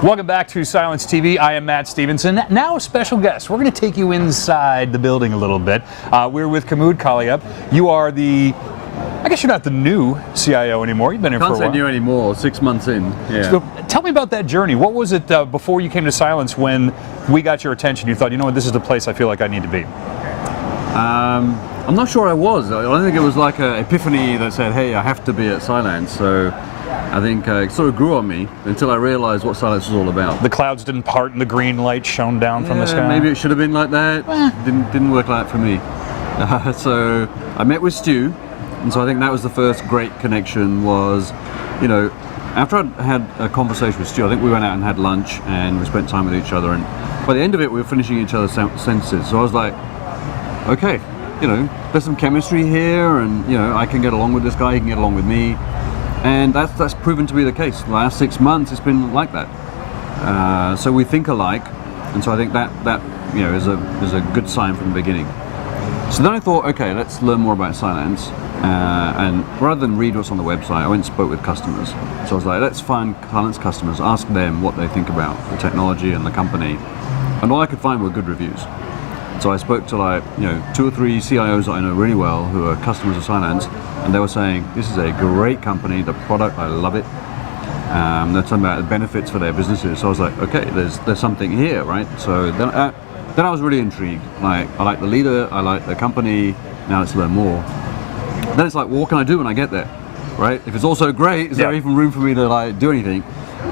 Welcome back to Cylance TV. I am Matt Stevenson. Now a special guest. We're going to take you inside the building a little bit. We're with Kamud Kaliab. You are I guess you're not the new CIO anymore. You've been here for a while. Can't say new anymore, 6 months in. Yeah. So tell me about that journey. What was it before you came to Cylance when we got your attention? You thought, you know what, this is the place I feel like I need to be. I'm not sure I was. I don't think it was like an epiphany that said, hey, I have to be at Cylance. So I think it sort of grew on me until I realized what Cylance was all about. The clouds didn't part and the green light shone down from the sky? Maybe it should have been like that. Didn't work like that for me. So I met with Stu, and so I think that was the first great connection was, you know, after I'd had a conversation with Stu, I think we went out and had lunch and we spent time with each other, and by the end of it we were finishing each other's sentences. So I was like, okay, you know, there's some chemistry here, and you know, I can get along with this guy, he can get along with me. And that's proven to be the case. The last 6 months, it's been like that. So we think alike, and so I think that you know is a good sign from the beginning. So then I thought, okay, let's learn more about Cylance, and rather than read what's on the website, I went and spoke with customers. So I was like, let's find Cylance customers, ask them what they think about the technology and the company, and all I could find were good reviews. So I spoke to, like, you know, 2 or 3 CIOs that I know really well who are customers of Cylance, and they were saying, this is a great company, the product, I love it. They're talking about the benefits for their businesses. So I was like, okay, there's something here, right? So then I was really intrigued. Like, I like the leader, I like the company, now let's learn more. Then it's like, well, what can I do when I get there, right? If it's all so great, is there even room for me to like do anything?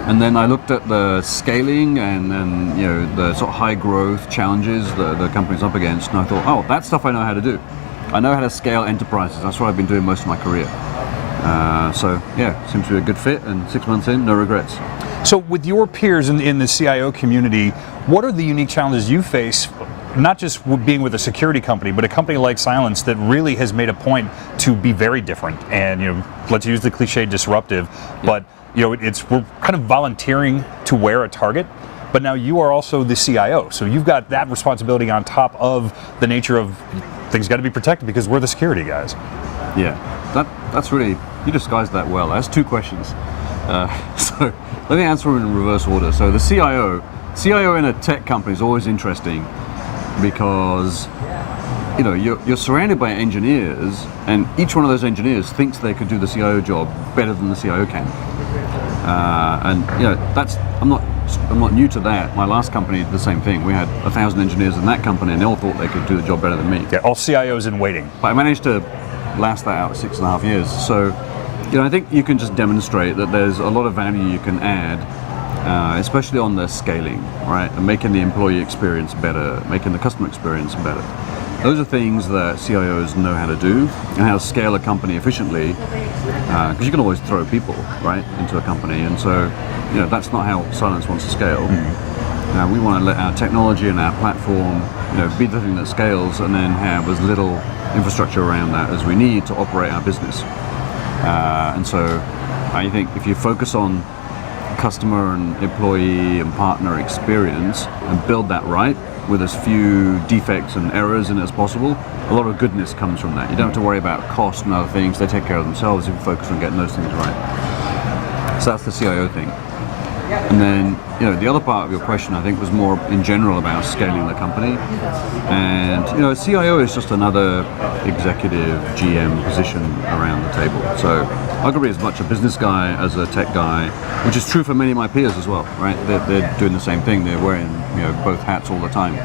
And then I looked at the scaling and you know, the sort of high growth challenges the company's up against, and I thought, oh, that stuff I know how to do. I know how to scale enterprises. That's what I've been doing most of my career. So yeah, seems to be a good fit, and 6 months in, no regrets. So with your peers in the CIO community, what are the unique challenges you face, not just being with a security company, but a company like Cylance that really has made a point to be very different and, you know, let's use the cliche disruptive, but you know, we're kind of volunteering to wear a target, but now you are also the CIO, so you've got that responsibility on top of the nature of things got to be protected because we're the security guys. Yeah, that's really, you disguised that well. That's 2 questions. So let me answer them in reverse order. So the CIO in a tech company is always interesting because, you know, you're surrounded by engineers, and each one of those engineers thinks they could do the CIO job better than the CIO can. And you know, I'm not new to that. My last company did the same thing. We had 1,000 engineers in that company, and they all thought they could do the job better than me. Yeah, all CIOs in waiting. But I managed to last that out 6.5 years. So, you know, I think you can just demonstrate that there's a lot of value you can add, especially on the scaling, right? And making the employee experience better, making the customer experience better. Those are things that CIOs know how to do and how to scale a company efficiently, because you can always throw people, right, into a company, and so, you know, that's not how Cylance wants to scale. We want to let our technology and our platform, you know, be the thing that scales, and then have as little infrastructure around that as we need to operate our business. And so I think if you focus on customer and employee and partner experience and build that right with as few defects and errors in it as possible, a lot of goodness comes from that. You don't have to worry about cost and other things. They take care of themselves if you focus on getting those things right. So that's the CIO thing. And then, you know, the other part of your question, I think, was more in general about scaling the company. And, you know, a CIO is just another executive GM position around the table. So I could be as much a business guy as a tech guy, which is true for many of my peers as well, right? They're doing the same thing. They're wearing, you know, both hats all the time.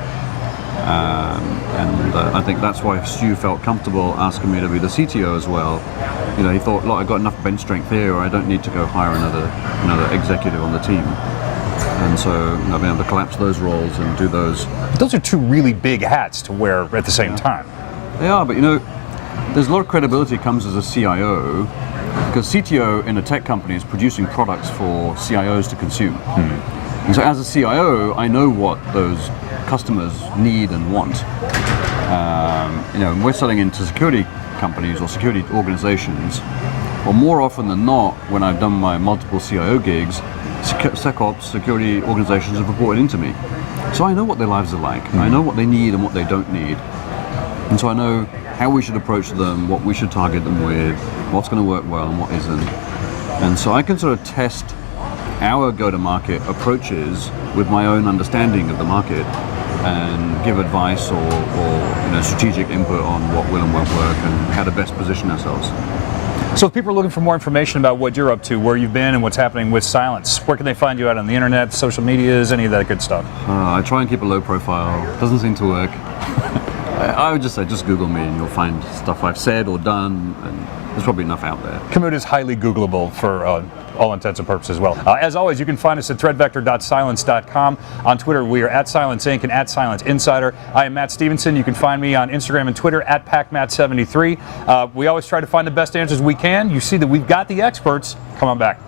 And I think that's why Stu felt comfortable asking me to be the CTO as well. You know, he thought, look, I've got enough bench strength here, or I don't need to go hire another executive on the team. And so, you know, I've been able to collapse those roles and do those. Those are 2 really big hats to wear at the same time. They are, but you know, there's a lot of credibility comes as a CIO, because CTO in a tech company is producing products for CIOs to consume. And so as a CIO, I know what those customers need and want. You know, and we're selling into security companies or security organizations, or more often than not, when I've done my multiple CIO gigs, SecOps, security organizations have reported into me. So I know what their lives are like. I know what they need and what they don't need. And so I know how we should approach them, what we should target them with, what's going to work well and what isn't. And so I can sort of test our go-to-market approaches with my own understanding of the market and give advice or strategic input on what will and won't work and how to best position ourselves. So if people are looking for more information about what you're up to, where you've been and what's happening with Cylance, where can they find you out on the internet, social medias, any of that good stuff? I try and keep a low profile. Doesn't seem to work. I would just say, just Google me and you'll find stuff I've said or done, and there's probably enough out there. Kamut is highly Googleable for all intents and purposes as well. As always, you can find us at threatvector.cylance.com. On Twitter, we are at Cylance Inc. and at Cylance Insider. I am Matt Stevenson. You can find me on Instagram and Twitter at PacMatt73. We always try to find the best answers we can. You see that we've got the experts. Come on back.